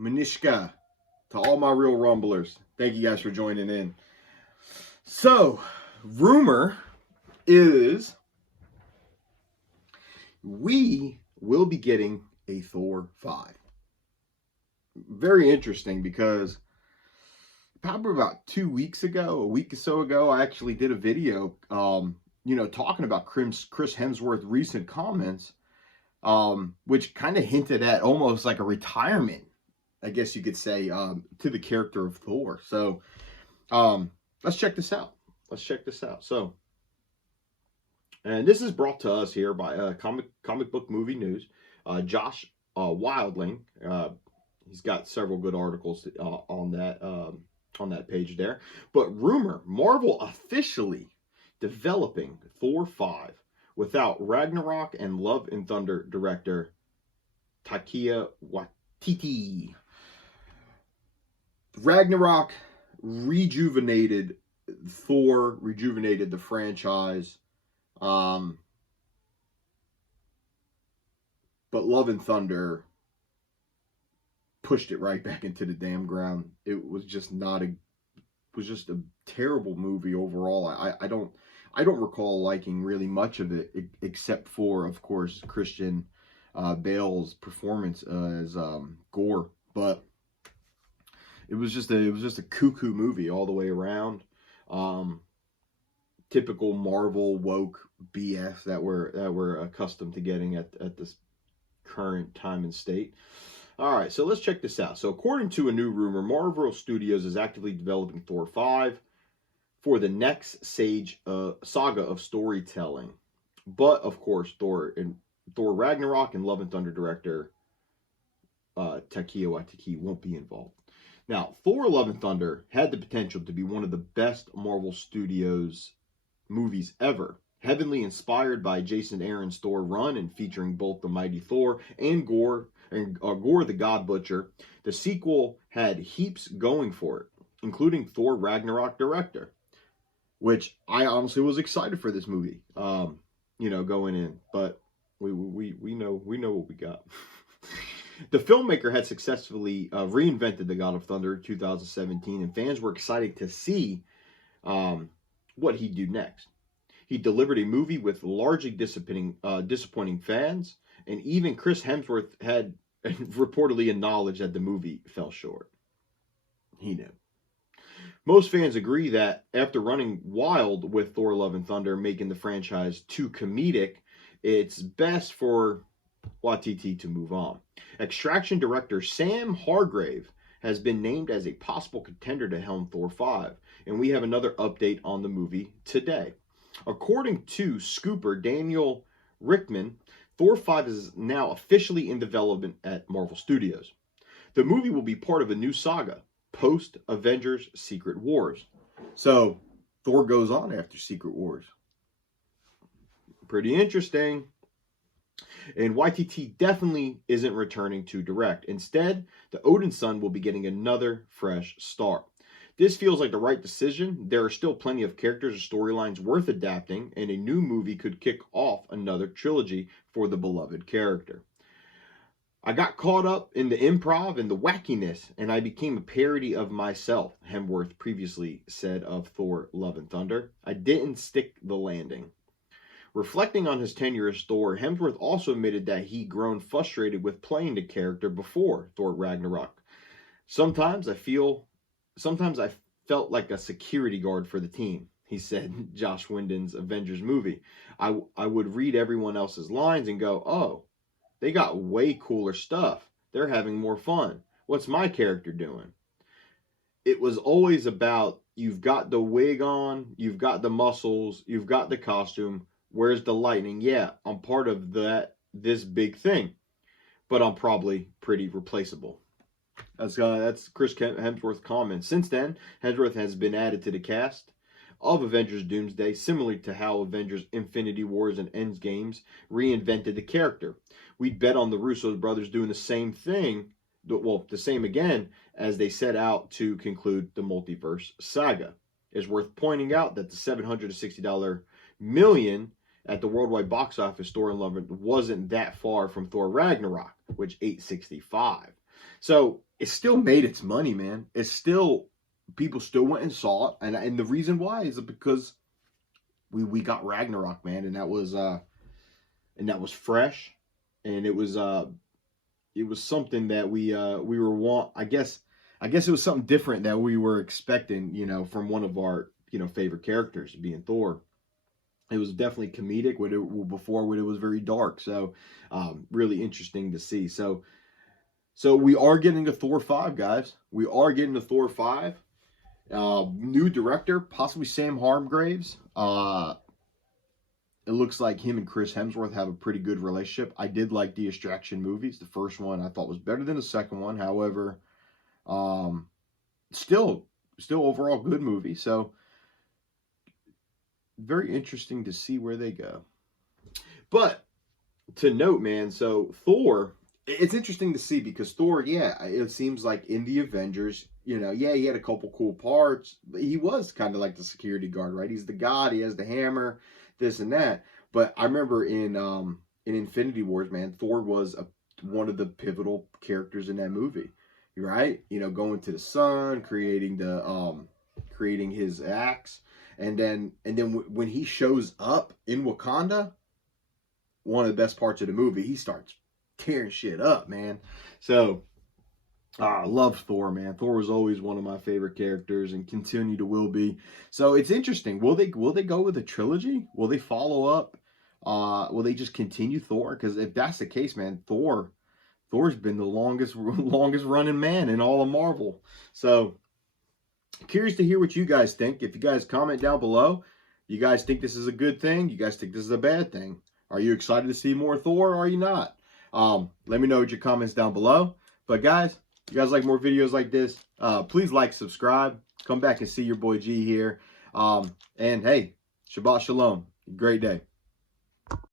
Manishka, to all my real rumblers. Thank you guys for joining in. So, rumor is we will be getting a Thor 5. Very interesting because probably about 2 weeks ago, a week or so ago, I actually did a video, talking about Chris Hemsworth's recent comments, which kind of hinted at almost like a retirement, I guess you could say, to the character of Thor. So, let's check this out. So, and this is brought to us here by comic book movie news. Josh Wildling, he's got several good articles on that page there. But rumor, Marvel officially developing Thor 5 without Ragnarok and Love and Thunder director taikawaititi. Ragnarok rejuvenated Thor, rejuvenated the franchise. But Love and Thunder pushed it right back into the damn ground. It was just a terrible movie overall. I don't recall liking really much of it, except for, of course, Christian Bale's performance as Gore. But it was just a cuckoo movie all the way around. Typical Marvel woke BS that we're accustomed to getting at this current time and state. All right, so let's check this out. So according to a new rumor, Marvel Studios is actively developing Thor 5 for the next saga of storytelling. But of course, Thor Ragnarok and Love and Thunder director Taika Waititi won't be involved. Now, Thor Love and Thunder had the potential to be one of the best Marvel Studios movies ever. Heavily inspired by Jason Aaron's Thor run and featuring both the mighty Thor and Gore the God Butcher, the sequel had heaps going for it, including Thor Ragnarok director, which I honestly was excited for this movie, going in, but we know what we got. The filmmaker had successfully reinvented the God of Thunder in 2017, and fans were excited to see what he'd do next. He delivered a movie with largely disappointing fans, and even Chris Hemsworth had reportedly acknowledged that the movie fell short. He knew. Most fans agree that after running wild with Thor Love and Thunder, making the franchise too comedic, it's best for Waititi to move on. Extraction director Sam Hargrave has been named as a possible contender to helm Thor 5, and we have another update on the movie today. According to scooper Daniel Rickman, Thor 5 is now officially in development at Marvel Studios. The movie will be part of a new saga, post-Avengers Secret Wars. So, Thor goes on after Secret Wars. Pretty interesting. And Waititi definitely isn't returning to direct. Instead, the Odinson will be getting another fresh start. This feels like the right decision. There are still plenty of characters and storylines worth adapting, and a new movie could kick off another trilogy for the beloved character. I got caught up in the improv and the wackiness, and I became a parody of myself, Hemsworth previously said of Thor Love and Thunder. I didn't stick the landing. Reflecting on his tenure as Thor, Hemsworth also admitted that he'd grown frustrated with playing the character before Thor Ragnarok. Sometimes I felt like a security guard for the team, he said in Joss Whedon's Avengers movie. I would read everyone else's lines and go, oh, they got way cooler stuff. They're having more fun. What's my character doing? It was always about, you've got the wig on, you've got the muscles, you've got the costume. Where's the lightning? Yeah, I'm part of this big thing, but I'm probably pretty replaceable. That's Chris Hemsworth's comment. Since then, Hemsworth has been added to the cast of Avengers Doomsday, similar to how Avengers Infinity Wars and Endgames reinvented the character. We'd bet on the Russo brothers doing the same thing, the same again, as they set out to conclude the multiverse saga. It's worth pointing out that the $760 million at the worldwide box office Thor and Love wasn't that far from Thor Ragnarok, which $865. So it still made its money, man. It's still, people still went and saw it, and the reason why is because we got Ragnarok, man, and that was fresh, and it was something that we were I guess it was something different that we were expecting, you know, from one of our, you know, favorite characters, being Thor. It was definitely comedic before when it was very dark. So really interesting to see. So we are getting a Thor 5, guys. We are getting a Thor 5. New director, possibly Sam Hargraves. It looks like him and Chris Hemsworth have a pretty good relationship. I did like the Extraction movies. The first one I thought was better than the second one. However, still overall good movie. So very interesting to see where they go. But to note, man, so Thor, it's interesting to see because Thor, yeah, it seems like in the Avengers, you know, yeah, he had a couple cool parts, but he was kind of like the security guard, right? He's the god, he has the hammer, this and that. But I remember in Infinity Wars, man, Thor was one of the pivotal characters in that movie, right? You know, going to the sun, creating his axe, and then when he shows up in Wakanda, one of the best parts of the movie, he starts tearing shit up, man. So I love Thor, man. Thor was always one of my favorite characters and continue to will be. So it's interesting. Will they go with a trilogy? Will they follow up? Will they just continue Thor? Because if that's the case, man, Thor's been the longest running man in all of Marvel. So curious to hear what you guys think. If you guys comment down below, you guys think this is a good thing? You guys think this is a bad thing? Are you excited to see more Thor, or are you not? Let me know with your comments down below. But guys, if you guys like more videos like this, please like, subscribe, come back and see your boy G here. And hey, Shabbat Shalom. Great day.